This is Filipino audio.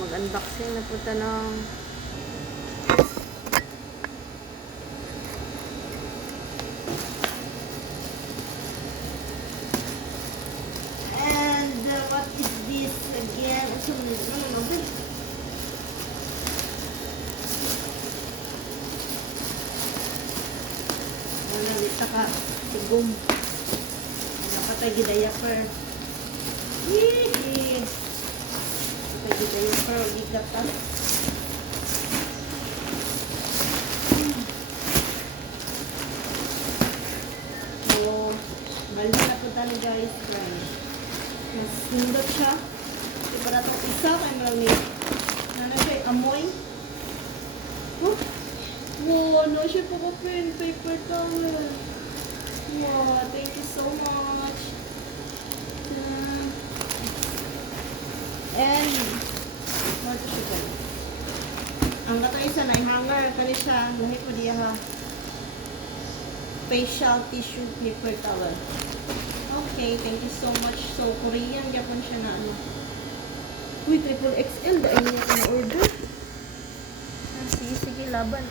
Mag-unboxing na po ng and what is this again? Wala dito ka sigum. Napatay gidaya per. Yee! Napatay gidaya per. Gigata. So, balik na po tayo guys. Mas nindot siya. Di pa natin isa kay marami. Ano siya, amoy. Huh? Wow, ano siya po ko pen, paper towel. Wow, thank you so much. And, what is it? Ang katay sa na hanger, kani siya, lahi po diya ha. Facial tissue paper towel. Okay, thank you so much. So, Korean, Japan siya na ano. Uy, triple XL, dahil niya ko na order. sige, laban.